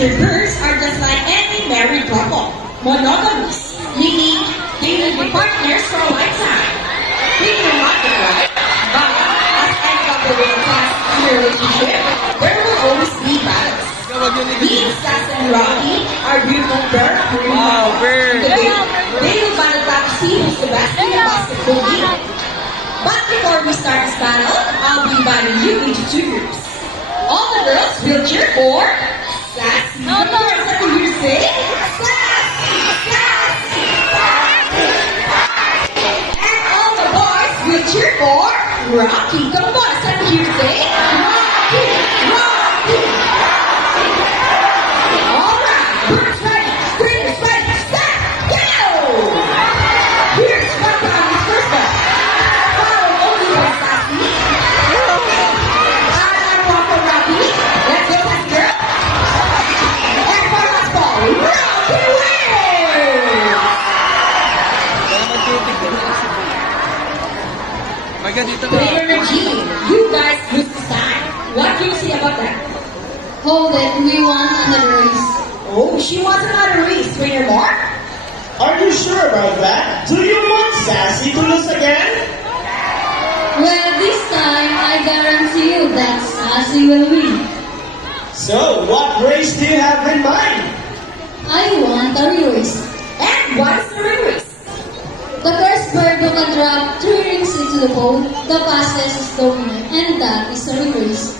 teenager girls are just like any married couple. Monogamous, meaning they will be partners for a lifetime. Pretty romantic, right? But as any couple will pass in a relationship, there will always be battles. These Sass and Rocky are beautiful pair of They will battle back to see who's the best in the basketball game. But before we start this battle, I'll be dividing you into two groups. All the girls will cheer for Sassy. No, no. Can you say Sassy, Sassy, Sassy. And all the boys will cheer for Rocky. Come on, can you say Rocky, Rocky, Rocky. All right, girls ready, screamers ready, set, go! Here's what time is first up. Follow only by Sassy. Let's go, Sassy girl. And for last ball, Rocky wins! Player Regine, you guys lose this time. What do you say about that? Hold it, we want another race. Oh, she wants another race. Trainer Mark? Are you sure about that? Do you want Sassy to lose again? Well, this time, I guarantee you that Sassy will win. So, what race do you have in mind? I want a race. And what is the ring race? The first bird who can drop 3 rings into the bowl, the fastest is the winner, and that is a race.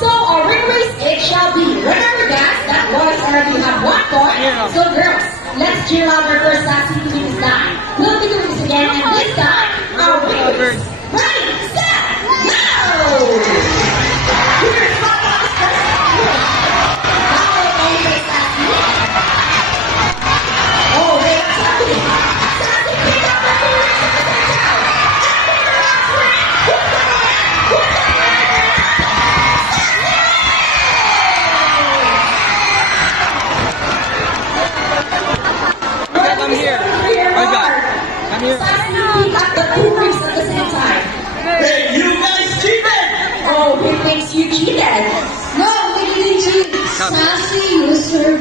So, a ring race it shall be. Remember guys, that boys already have 1 point. So girls, let's cheer louder for Sassy to win this time. We'll be doing this again, and this time, our ring race. Ready, set, go! Here's what on the first one. Follow only by Sassy. Oh, they are Sassy. Sassy, pick up the 2 rings at the same time. And for the last ring, who's gonna win? Who's gonna win? I'm here. I'm here. Sassy, pick up the 2 rings at the same time. Hey, you guys cheated! Oh, he thinks you cheated. No, we didn't cheat. Sassy used her